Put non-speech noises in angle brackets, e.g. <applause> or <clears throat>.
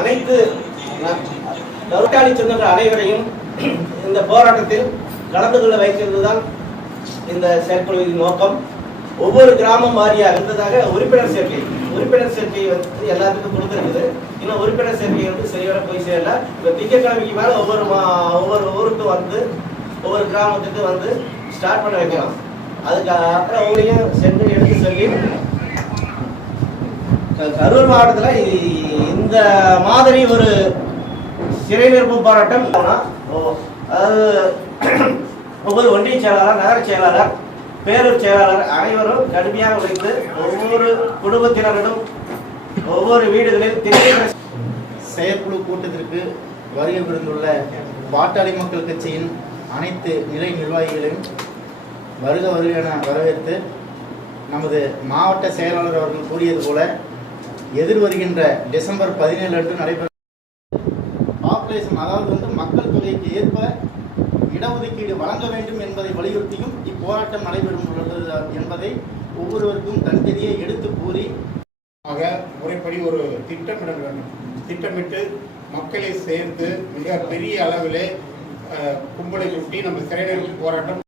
அனைத்து கருட்டாளி சொந்தங்கள் அனைவரையும் இந்த போராட்டத்தில் கலந்து கொள்ள வைக்கிறதுதான் இந்த செயற்குழுவின் நோக்கம். ஒவ்வொரு கிராமம் வாரியாக இருந்ததாக உறுப்பினர் சேர்க்கை. உறுப்பினர் சேர்க்கை வந்து எல்லாத்துக்கும் கொடுத்துருக்குது. இன்னும் உறுப்பினர் சேர்க்கை வந்து சரிவர போய் சேரல. இப்போ திங்கட்கிழமைக்கு மேலே ஒவ்வொரு மா ஒவ்வொரு ஊருக்கும் வந்து ஒவ்வொரு கிராமத்துக்கு வந்து ஸ்டார்ட் பண்ண வைக்கலாம். அதுக்கு அப்புறம் அவங்களையும் சென்று எடுத்து கரூர் மாவட்டத்தில் இந்த மாதிரி ஒரு சிறை நிரப்பு போராட்டம் ஓ- அதாவது <clears throat> ஒவ்வொரு ஒன்றிய செயலாளர் நகர செயலாளர் பேரூர் செயலாளர் அனைவரும் கடுமையாக உழைத்து ஒவ்வொரு குடும்பத்தினரிடம் ஒவ்வொரு வீடுகளில் திட்டமிட்ட செயற்குழு கூட்டத்திற்கு வருகை புரிந்துள்ள பாட்டாளி மக்கள் கட்சியின் அனைத்து நிலை நிர்வாகிகளையும் வருக வருக என வரவேற்று நமது மாவட்ட செயலாளர் அவர்கள் கூறியது போல எதிர் வருகின்ற டிசம்பர் பதினேழு அன்று நடைபெறும் பாப்புலேஷன் அதாவது வந்து மக்கள் தொகைக்கு ஏற்ப இடஒதுக்கீடு வழங்க வேண்டும் என்பதை வலியுறுத்தியும் இப்போராட்டம் நடைபெறும் உள்ளது என்பதை ஒவ்வொருவருக்கும் தனித்தனியே எடுத்து கூறி ஆக முறைப்படி ஒரு திட்டமிட வேண்டும். திட்டமிட்டு மக்களை சேர்த்து மிக பெரிய அளவிலே கும்பலை கூட்டி நம்ம சிறைநிறுப்பு போராட்டம்